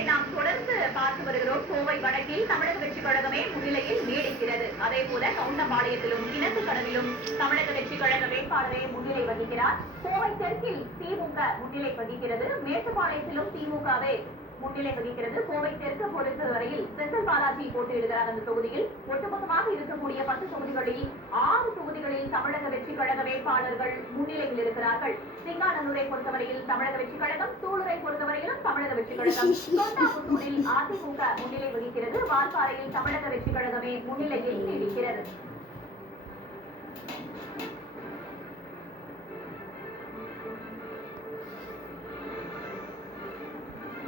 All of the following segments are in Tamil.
மண்டலத்தை நாம் தொடர்ந்து பார்த்து வருகிறோம். கோவை வடக்கில் தமிழக வெற்றி கழகமே முன்னிலையில் நீடிக்கிறது. அதே போல கவுண்டம்பாளையத்திலும் கிணத்து கடவிலும் தமிழக வெற்றி கழக வேட்பாளரே முன்னிலை வகிக்கிறார். கோவை தெற்கில் திமுக முன்னிலை வகிக்கிறது. மேட்டுப்பாளையத்திலும் திமுகவே முன்னிலை வகிக்கிறது. கோவை தெற்கு பொறுத்தவரையில் செந்தில் பாலாஜி போட்டியிடுகிறார். அந்த தொகுதியில் ஒட்டுமொத்தமாக இருக்கக்கூடிய 10 தொகுதிகளில் 6 தொகுதிகளில் தமிழக வெற்றி கழக வேட்பாளர்கள் முன்னிலையில் இருக்கிறார்கள். சிங்காநல்லூரை பொறுத்தவரையில் தமிழக வெற்றி கழகம், சூலூரை பொறுத்தவரையிலும் தமிழக வெற்றி கழகம், தொண்டாமுத்தூரில் அதிமுக முன்னிலை வகிக்கிறது. வால்பாறையில் தமிழக வெற்றி கழகமே முன்னிலையில் நீடிக்கிறது.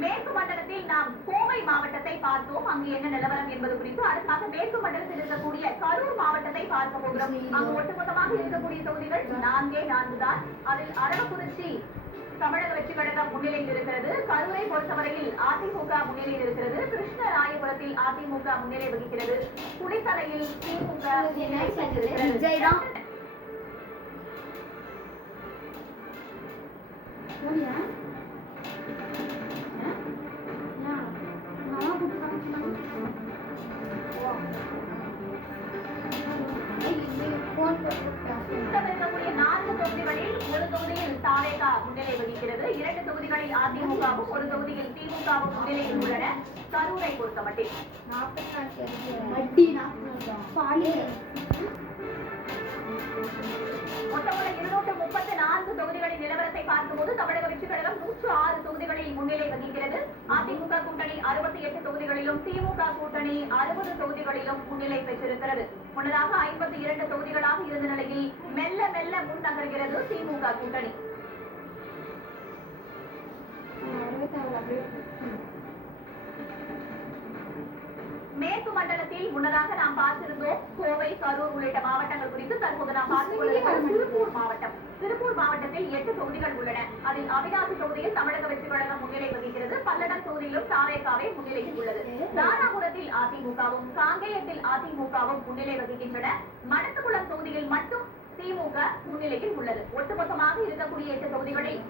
மேற்கு மண்டலத்தில் நாம் கோவை மாவட்டத்தை பார்த்தோம். அங்கு என்ன நிலவரம் என்பது குறித்து அடுத்தாக மேற்கு மண்டலத்தில் இருக்கக்கூடிய கரூர் மாவட்டத்தை பார்க்க போகிறோம். அங்கு ஒட்டுமொத்தமாக இருக்கக்கூடிய தொகுதிகள் 4 தான். அதில் அரவக்குறிச்சி தமிழக வெற்றி கழகம் முன்னிலையில் இருக்கிறது. கரூரை பொறுத்தவரையில் அதிமுக முன்னிலையில் இருக்கிறது. கிருஷ்ணராயபுரத்தில் அதிமுக முன்னிலை வகிக்கிறது. குளித்தலையில் திமுக முன்னிலை பெற்றிருக்கிறது. இருக்கக்கூடிய 4 தொகுதிகளில் ஒரு தொகுதியில் தாவேகா முன்னிலை வகிக்கிறது. 2 தொகுதிகளில் அதிமுகவும் ஒரு தொகுதியில் திமுகவும் முன்னிலையில் உள்ளன. கரூரை பொறுத்தமட்டில் மொத்தமுள்ள 234 தொகுதிகளின் நிலவரத்தை பார்க்கும்போது தமிழக வெற்றி கழகம் 106 தொகுதிகளில் முன்னிலை வகிக்கிறது. அதிமுக கூட்டணி 68 தொகுதிகளிலும் திமுக கூட்டணி 60 தொகுதிகளிலும் முன்னிலை பெற்றிருக்கிறது. முன்னதாக 52 தொகுதிகளாக இருந்த நிலையில் மெல்ல மெல்ல முன் நகர்கிறது திமுக கூட்டணி. மேற்கு மண்டலத்தில் முன்னதாக நாம் பார்த்திருந்தோம் கோவை, கரூர் உள்ளிட்ட மாவட்டங்கள் குறித்து. தற்போது நாம் பார்த்துக் கொள்வது திருப்பூர் மாவட்டம். திருப்பூர் மாவட்டத்தில் 8 தொகுதிகள் உள்ளன. அதில் அவிநாசி தொகுதியில் தமிழக வெற்றி கழகம் முன்னிலை வகிக்கிறது. பல்லடம் தொகுதியிலும் தாவேகாவே முன்னிலையில் உள்ளது. தாராபுரத்தில் அதிமுகவும் காங்கேயத்தில் அதிமுகவும் முன்னிலை வகிக்கின்றன. மணக்குளம் தொகுதியில் மட்டும் திமுக முன்னிலையில் உள்ளது. ஒட்டுமொத்தமாக இருக்கக்கூடிய 8 தொகுதிகளில்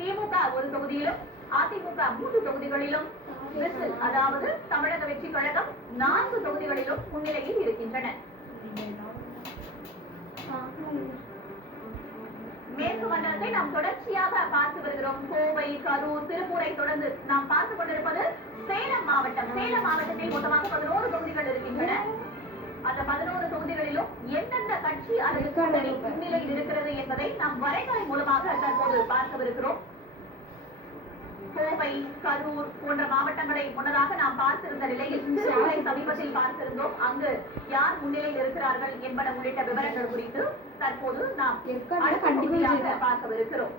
திமுக ஒரு தொகுதியிலும் அதிமுக 3 தொகுதிகளிலும் அதாவது தமிழக வெற்றி கழகம் 4 தொகுதிகளிலும் முன்னிலையில் இருக்கின்றன. மேற்கு மண்டலத்தை நாம் தொடர்ச்சியாக பார்த்து வருகிறோம். கோவை, கரூர், திருப்பூரை தொடர்ந்து நாம் பார்த்துக் கொண்டிருப்பது சேலம் மாவட்டம். சேலம் மாவட்டத்தில் மொத்தமாக 11 தொகுதிகள் இருக்கின்றன. அந்த 11 தொகுதிகளிலும் எந்தெந்த கட்சி அல்லது கூட்டணி முன்னிலையில் இருக்கிறது என்பதை நாம் வரைகலை மூலமாக தற்போது பார்க்கவிருக்கிறோம். கோவை, கரூர் போன்ற மாவட்டங்களை முன்னதாக நாம் பார்த்திருந்த நிலையில் திருப்பூரை சமீபத்தில் பார்த்திருந்தோம். அங்கு யார் முன்னிலையில் இருக்கிறார்கள் என்பன உள்ளிட்ட விவரங்கள் குறித்து தற்போது நாம் பார்க்கவிருக்கிறோம்.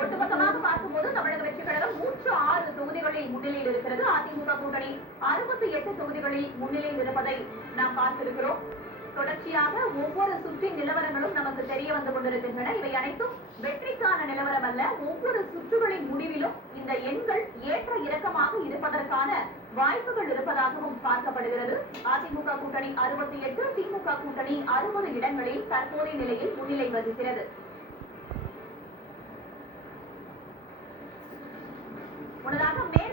ஒட்டுமொத்தமாக பார்க்கும்போது தமிழக வெற்றி கழகம் 106 தொகுதிகளில் முன்னிலையில் இருக்கிறது. அதிமுக கூட்டணி 68 தொகுதிகளில் முன்னிலையில் இருப்பதை நாம் பார்த்திருக்கிறோம். தொடர்ச்சியாக ஒவ்வொரு சுற்றின் நிலவரங்களும் நமக்கு தெரிய வந்து கொண்டிருக்கின்றன. இவை அனைத்தும் வெற்றிக்கான நிலவரம் அல்ல. ஒவ்வொரு சுற்றுகளின் முடிவிலும் இந்த எண்கள் ஏற்ற இறக்கமாக இருப்பதற்கான வாய்ப்புகள் இருப்பதாகவும் பார்க்கப்படுகிறது. அதிமுக கூட்டணி 68, திமுக கூட்டணி 60 இடங்களில் தற்போதைய நிலையில் முன்னிலை வகிக்கிறது. முன்னதாக